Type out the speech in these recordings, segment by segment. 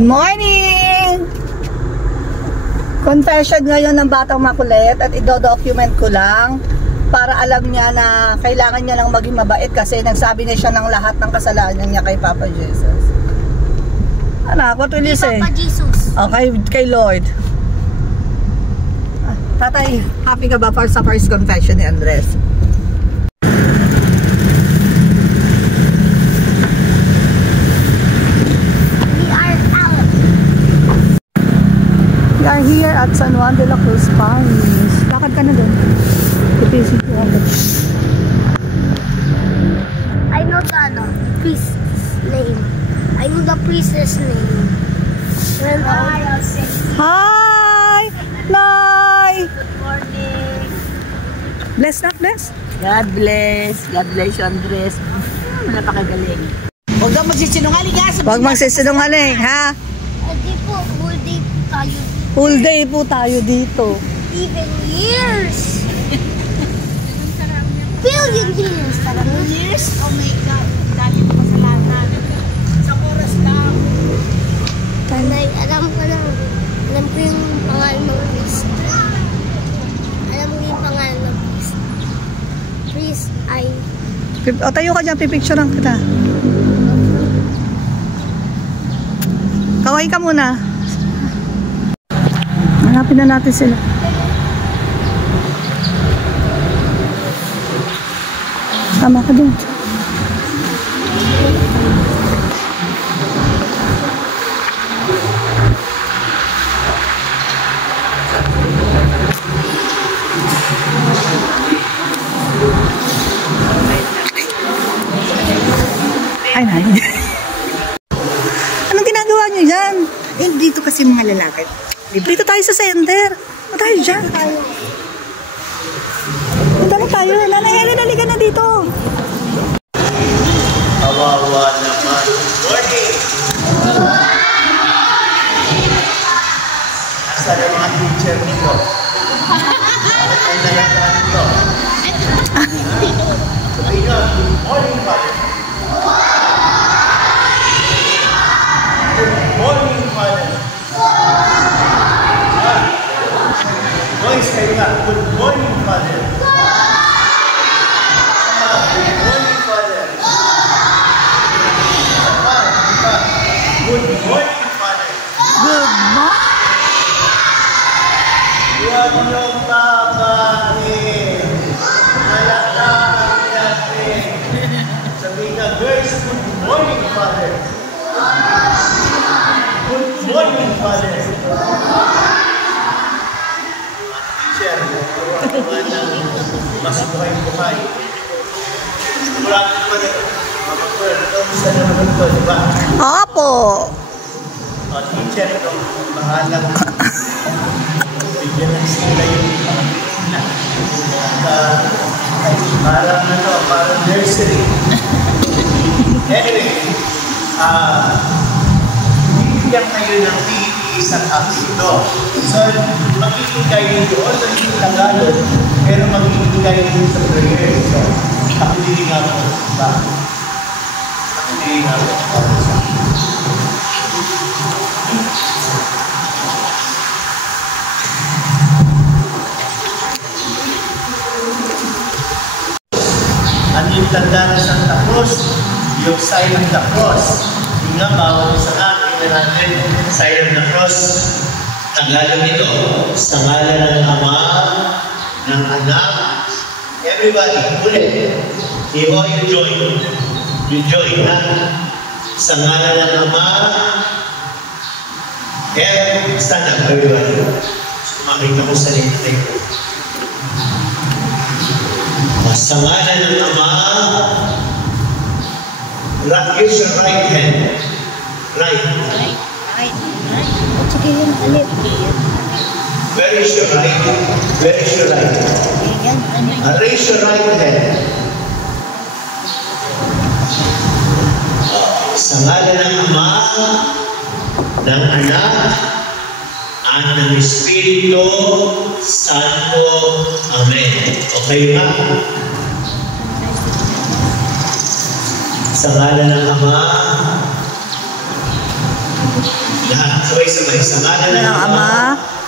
Good morning! Confession ngayon ng Batang Makulit at i-document ko lang para alam niya na kailangan niya lang maging mabait kasi nagsabi niya siya ng lahat ng kasalanan niya kay Papa Jesus. Anak, what will you say? Papa Jesus. Okay, kay Lord. Tatay, happy ka ba sa first confession ni Andres? We are here at San Juan de la Cruz, Paris. Lakad ka na doon. I know the priest's name. I know the priest's name. Hi! Nay! Good morning. Bless na, bless. God bless. God bless you, Andres. Napakagaling. Huwag kang magsisinungaling ha. Huwag magsisinungaling, ha? Hindi po, whole day po tayo. Full day po tayo dito. Even years. Billion years. Years? Oh my God. Dami mo kasalanan. Sa oras lang. Tanay, alam ko lang. Alam ko yung pangalan ng priest. Alam ko yung pangalan ng priest. Priest ay... O, tayo ka dyan, pipicturean kita. Kaway ka muna. Hanapin na natin sila. Tama ka dun. Ay, nani. Anong ginagawa niyo dyan? Eh, dito kasi mga lalaki. Dito tayo sa center. O tayo dyan. Dito na tayo. Nanay Helen, halika na dito. Kawawa naman. Morning! Nasa na mga teacher nito? Ang nalagaan nito? Sabihin nyo, good morning, Father. Good morning, Father. Boys, kayo nga. Good morning, Father. Good morning, Father. Good morning, Father. Good morning. Huwag niyong babahin. Halata ang natin. Sabihin na, girls, good morning, Father. Good morning, Father. Teacher, mas buhay-buhay. Murado pa rin. Mama Pearl, kamusta na naman ito, di ba? Opo. Teacher, ito, bahalang bigyan ng sila yung parang nursery. Anyway, bibigyan kayo ng isang aksito. So, makikigay nyo, although hindi Tagalog, pero makikigay nyo sa prayer. So, nakabili nga po, ba? Nakabili nga po, sa ang yung tanda ng Santa Cruz, yung sign of the cross. Yung nga, bawal sa akin na natin, sign of the cross. Tagalog ito, sa ngalan ng Ama, ng Anak. Everybody, ulit. Iho, you join. You join, ha? Sa ngalan ng Ama, stand up, everybody. Makita ko sa lintay ko. Sa ngalan ng Ama, raise your right hand. Right. Sige yun, alit. Where is your right? Where is your right? Raise your right hand. Sa ngalan ng Ama, ng Anak, at ng Espiritu Santo. Amen. Okay ba? Sa ngalan ng Ama, Lahat, sabay-sabay. Sa ngalan ng Ama,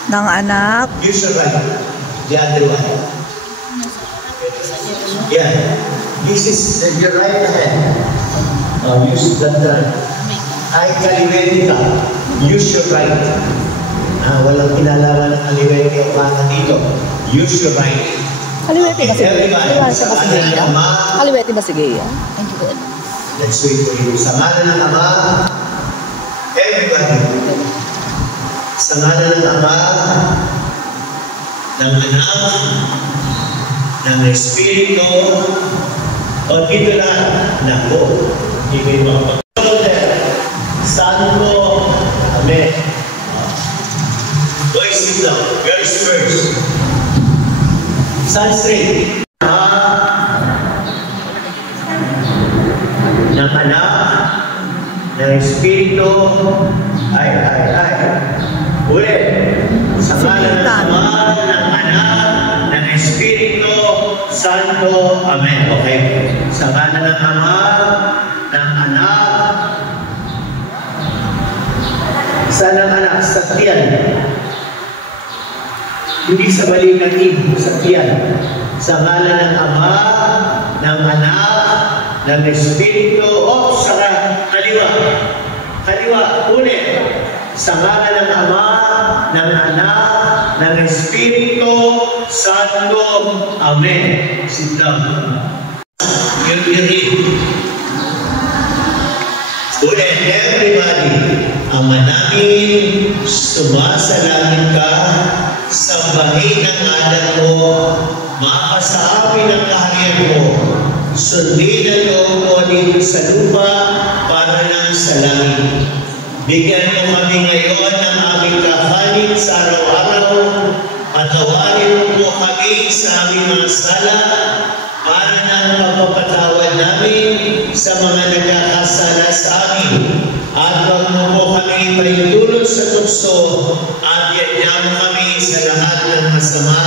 ng Anak, use your right. The other one. Yeah. This is your right hand. Use that right. Ay kaliwete ka. Use your right. Walang kinalaman ng kaliwete o kanan dito. Use your right. Kaliwete ba si Gea? Sa ngalan ng Ama. Kaliwete ba si Gea? Let's wait for you. Sa ngalan ng Ama. Everybody. Sa ngalan ng Ama. Ng Anak. Ng Espiritu. O dito lang. Nako. Hindi kayo makapagpapagod. Santo. Amen. Boys, sit down. Girls first. Stand straight. Ng Anak, ng Espiritu, ay. Ulit. Sa ngalan ng Ama, ng Anak, ng Espiritu, Santo. Amen. Okay. Sa ngalan ng Ama, ng Anak, sa ng Anak, sa tiyan. Hindi sa balikan ni, sa tiyan. Sa ngalan ng Ama, ng Anak, ng Espiritu, o sa kaliwa. Kaliwa, ulit. Sa ngalan ng Ama, ng Anak, ng Espiritu, Santo. Amen. Sit down. You read. Ulit, everybody. Ama namin, sumasalangit ka, sambahin ang ngalan mo, maapasa amin ang kaharian mo, sundin ang loob mo dito sa lupa para lang sa langit. Bigyan mo kami ngayon ng aming kakanin sa araw-araw, patawarin mo kami sa aming mga sala para ng pagpapatawad namin sa mga nagkakasala sa amin. At huwag mo po kami paitulot sa tukso at yadya mo kami sa lahat ng masama.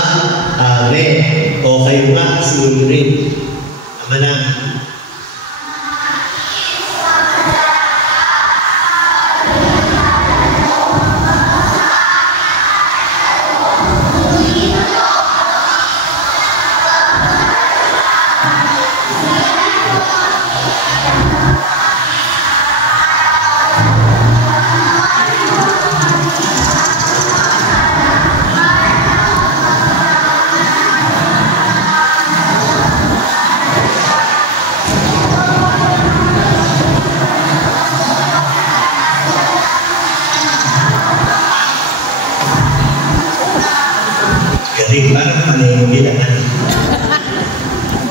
Amen. O kayo ba si Ulrich? Ama namin.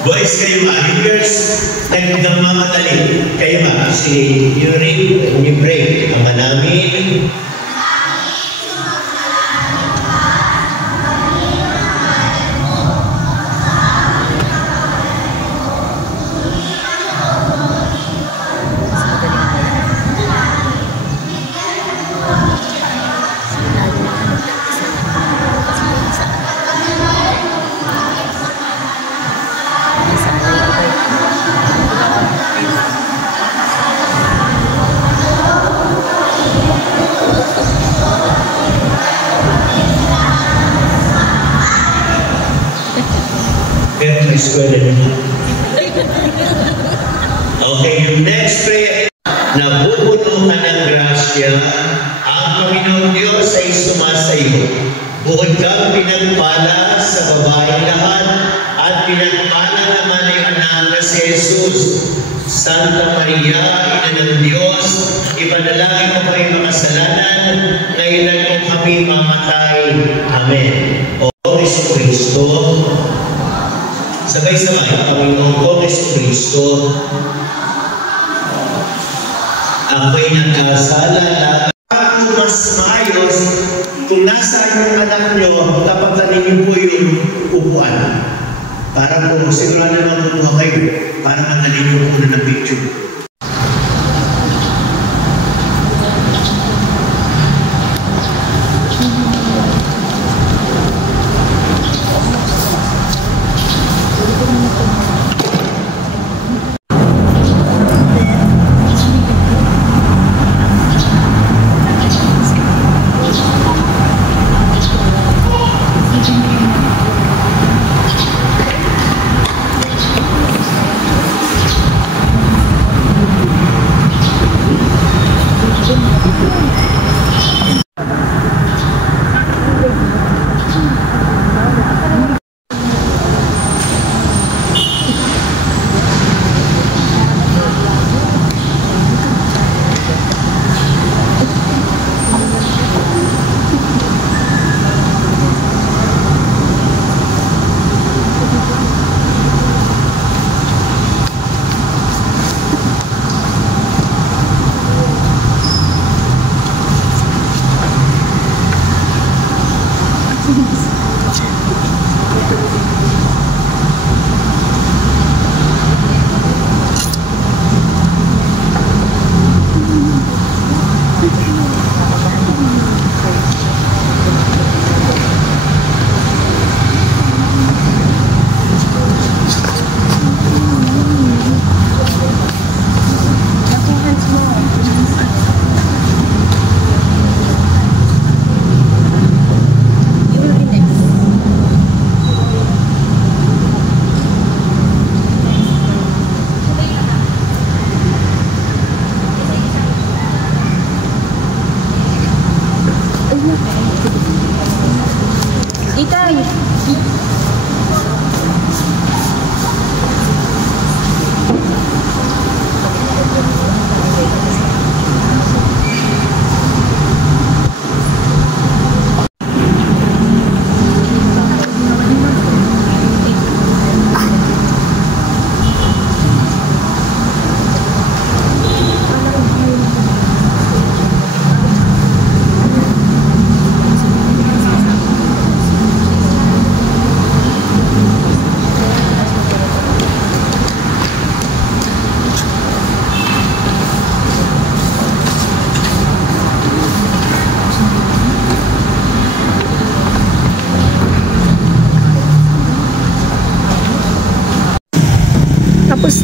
Boys, kayo ba? Girls, nagmamadali. Kayo ba? Si Yuri, pray. Ama namin. Okay, yung next prayer, nabubuno ka ng grasya, ang Panginoon Diyos ay sumasayo. Bukod kang pinagpala sa babaeng lahat, at pinagpala naman ay anak na si Jesus. Santa Maria, Ina ng Diyos, ipanalangin mo kami makasalanan, ngayon kung kami mamatay. Amen. O Kristo, sabay-sabay, Panginoon ko, Kristo, ako'y nagkasala na mas maayos kung nasa yung anak nyo, tapatan ninyo po yung upuan. Para po sigurado na mabubuha kayo, para madali nyo po na picture.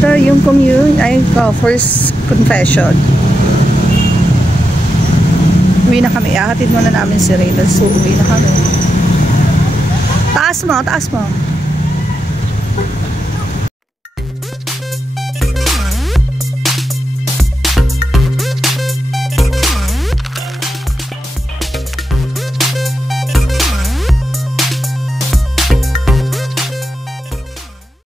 na yung first confession. Uwi na kami. Ihahatid muna namin si Ray. So, uwi na kami. Taas mo, taas mo.